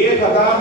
1000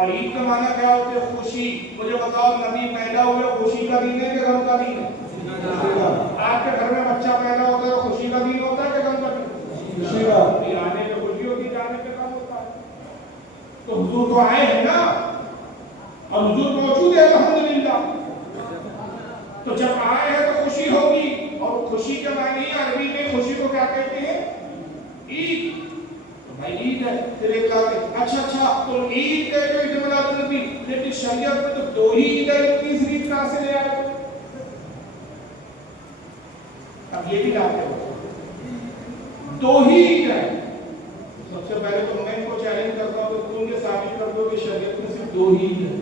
اور عید کا معنی کیا ہوتا ہے؟ خوشی. مجھے بتاؤ نبی پیدا ہوئے خوشی کا دن ہے کہ غم کا دن ہے؟ آپ کے گھر میں بچہ پیدا ہوتا ہے تو خوشی کا دن ہوتا ہے کہ غم کا دن؟ خوشی کا. آنے پہ خوشی ہوتی ہے، جانے پہ غم ہوتا ہے. تو حضور تو آئے ہیں نا، اور حضور موجود ہے الحمدللہ. تو جب آئے ہیں تو خوشی ہوگی، اور خوشی کے معنی عربی میں خوشی کو کیا کہتے ہیں؟ عید. تو بھائی عید ہے، پھر ایک اچھا تو عید ہے جو عید میلاد النبی، لیکن شریعت میں تو دو ہی عید ہے، تیسری عید کہاں سے لے آئے؟ اب یہ بھی لاتے ہو، دو ہی عید ہے. سب سے پہلے تو میں ان کو چیلنج کرتا ہوں کہ تم یہ ثابت کر دو کہ شریعت میں صرف دو ہی ہے.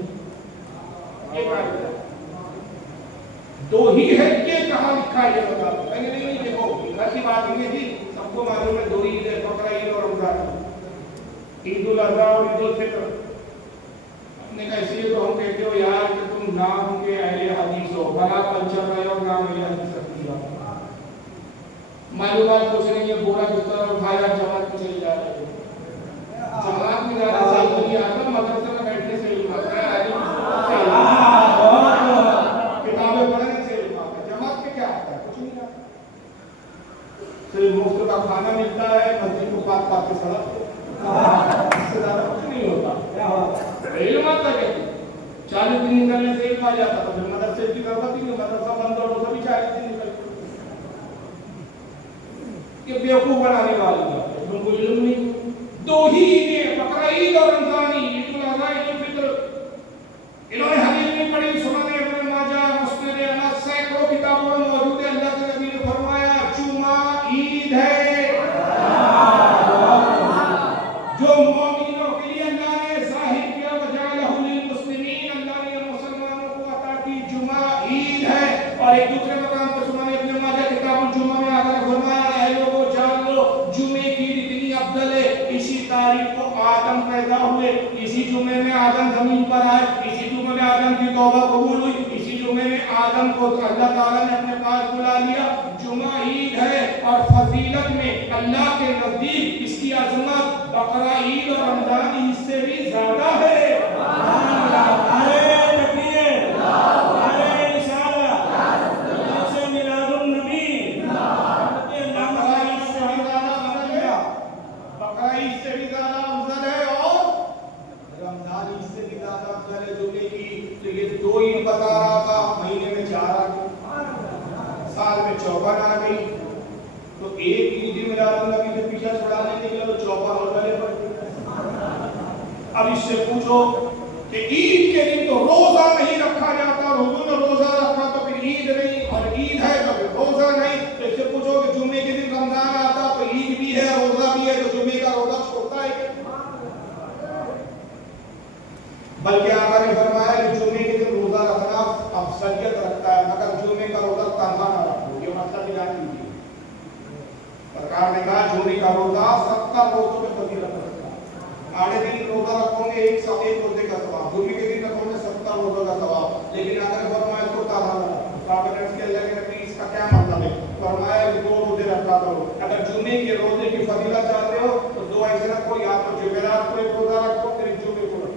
یہ بات ہے، دو ہی ہے، یہ کہاں لکھا ہے؟ یہ بتا دو. نہیں دیکھو، ایسی بات نہیں ہے جی، سب کو معلوم ہے دو عید ہے، بقرہ عید اور رمضان. عید الاضحیٰ اور عید الفطر. ہم نے کہا اس لیے تو ہم کہتے ہو یار کہ تم نام کے اہل حدیث ہو، بڑا کلچر ہے اور نام اہل حدیث رکھتی ہو. معلومات کچھ نہیں ہے، بوڑھا بستر اور اٹھایا جماعت میں چلے جا رہے ہیں. جماعت میں جانے سے علم نہیں آتا، مدرسے میں بیٹھنے سے علم آتا ہے. کتابیں پڑھنے سے علم آتا ہے. جماعت میں کیا آتا ہے؟ کچھ نہیں آتا. صرف مفت کا کھانا ملتا ہے، مسجد کو پاک پاک کے سڑک کو، اس سے زیادہ کچھ نہیں ہوتا. علم آتا ہے 40 دن نکلنے سے علم آ جاتا تھا. پھر مدرسے کی ضرورت ہی نہیں، مدرسہ بند اور سبھی 40 دن نکل گئے. کہ بیوقوف بنانے والی بات ہے، تم کو علم نہیں. دو ہی عیدیں، بقرہ عید اور رمضان عید، عید الاضحیٰ عید الفطر. انہوں نے حدیث نہیں پڑھی، سنن ابن ماجہ، مسند انس، سینکڑوں کتابوں میں موجود ہے. اللہ کے نبی نے فرمایا جمعہ عید ہے. جو مومنوں کے لیے اللہ نے ظاہر کیا وجعلہ للمسلمین، اللہ نے مسلمانوں کو عطا کی جمعہ عید ہے. اور ایک دوسرے مقام پر سنن ابن ماجہ کتاب الجمعہ میں آ کر فرمایا اے لوگوں جان لو جمعے کی اتنی افضل ہے. اسی تاریخ کو آدم پیدا ہوئے، اسی جمعے میں آدم زمین پر آئے، اسی جمعے میں آدم کی توبہ قبول ہوئی، اسی جمعے میں آدم کو اللہ تعالیٰ نے اپنے پاس بلا لیا. جمعہ عید ہے، اور فضیلت میں اللہ کے نزدیک اس کی عظمت بقرہ عید اور رمضان عید سے بھی زیادہ ہے. دو عید بتا رہا تھا، مہینے میں 4 آ گئی، سال میں 54 آ گئی. تو ایک عید میلاد النبی سے پیچھے چھڑانے کے لیے تو 54 اور گلے پڑ گئے. اب اس سے پوچھو کہ عید کے دن تو روزہ نہیں رکھا جاتا، اور حضور نے روزہ رکھا تو پھر عید نہیں، اور عید ہے تو پھر روزہ نہیں. تو اس سے پوچھو کہ جمعے کے دن رمضان آتا تو عید بھی ہے روزہ بھی ہے، تو جمعے کا روزہ چھوڑتا ہے کہ؟ بلکہ آقا نے فرمایا کہ جمعے کے دن روزہ رکھنا افضلیت رکھتا ہے، مگر جمعے کا روزہ تنہا نہ رکھو. یہ مسئلہ بھی جان لیجیے. سرکار نے کہا جمعے کا روزہ 70 روزوں میں فضیلت رکھتا ہے. آڑے دن روزہ رکھو گے ایک روزے کا ثواب، جمعے کے دن رکھو گے 70 روزوں کا ثواب. لیکن آقا نے فرمایا اس کو تنہا نہ رکھو. صحابہ نے کہ اللہ کے نبی اس کا کیا مطلب ہے؟ فرمایا کہ 2 روزے رکھا کرو. اگر جمعے کے روزے کی فضیلت چاہتے ہو تو 2 ایسے رکھو، یا تو جمعرات کو ایک روزہ رکھو، پھر جمعے کو رکھو،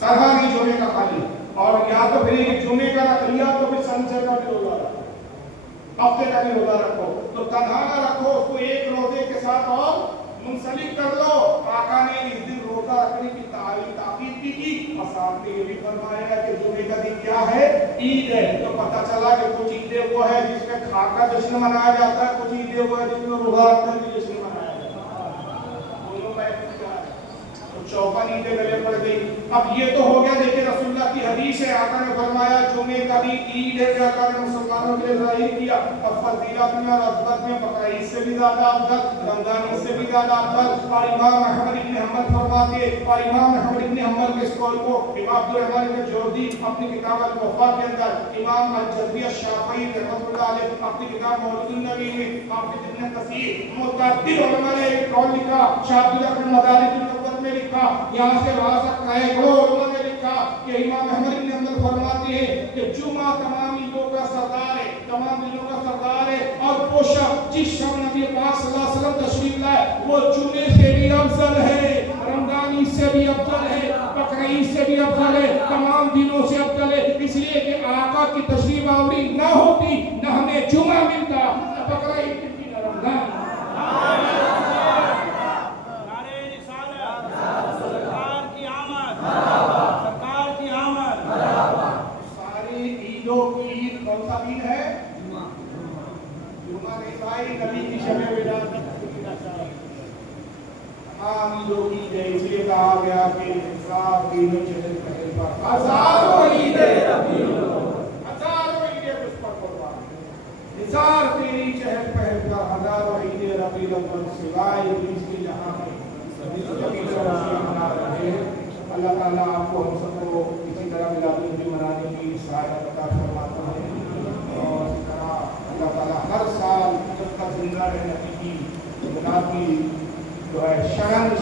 سرحا نہیں جمعے کا خالی. اور یا تو پھر ایک جمعے کا رکھ لیا تو پھر سنچر کا بھی روزہ رکھو، ہفتے کا بھی روزہ رکھو. تو تنہا نہ رکھو، اس کو ایک روزے کے ساتھ اور منسلک کر لو. آقا نے اس دن روزہ رکھنے کی تاکید بھی کی، اور ساتھ میں یہ بھی فرمایا کہ جمعے کا دن کیا ہے؟ عید ہے. تو پتہ چلا کہ کچھ عیدیں وہ ہے جس میں کھا کا جشن منایا جاتا ہے، کچھ عیدیں وہ ہے جس میں روزہ رکھنے کی جشن منایا جاتا ہے. دونوں میں کیا ہے؟ 54 عیدیں گلے پڑ گئی. اب یہ تو ہو گیا. دیکھیں رسول اللہ کی حدیث ہے، آقا نے فرمایا جمعے کا دن عید ہے جو آقا نے مسلمانوں کے لیے ظاہر کیا. اور فضیلت میں اور عظمت میں بقرہ عید سے بھی زیادہ افضل، رمضان عید سے بھی زیادہ افضل. اور امام احمد بن حنبل فرماتے ہیں، اور امام احمد بن حنبل کے اس قول کو امام عبدالرحمن بن جوزی اپنی کتاب الوفا کے اندر، امام الجزری الشافعی رحمۃ اللہ علیہ اپنی کتاب مولد النبی میں، حافظ ابن کثیر، متعدد علماء نے ایک قول لکھا، شاہ عبد الرحمن مدارج النبوت میں لکھا، یہاں سے وہاں تک سینکڑوں علماء نے لکھا کہ امام احمد بن حنبل فرماتے ہیں کہ جمعہ تمام عیدوں کا سردار ہے، تمام دنوں کا سردار ہے. اور وہ شب جس شب نبی پاک صلی اللہ علیہ وسلم تشریف لائے وہ جمعے سے بھی افضل ہے، رمضان عید سے بھی افضل ہے. سے افضل ہے, تمام دنوں سے افضل ہے, اس لیے کہ آقا کی تشریف آوری نہ ہوتی نہ ہمیں جمعہ ملتا, نہ بقرہ عید ملتی, نہ رمضان. سارے عیدوں کی عید کون سا عید ہے؟ جمعہ نہیں بھائی, نبی کی شب ولادت. تمام عیدوں کی عید ہے, اس لیے کہا گیا کہ صاحب عیدوں چہل پہل پر ہزاروں عیدیں ربیع الاول, ہزاروں عیدیں اس پر قربان, ہزار تیری چہل پہل پر ہزاروں عیدیں ربیع الاول, سوائے ابلیس کے جہاں میں منا رہے ہیں. اللہ تعالیٰ آپ کو ہم سب کو اسی طرح میلاد النبی منانے کی سعادت عطا فرماتا ہے, اور اس طرح اللہ تعالیٰ ہر سال جب تک زندہ رہے نبی کی میلاد کی جو ہے شرن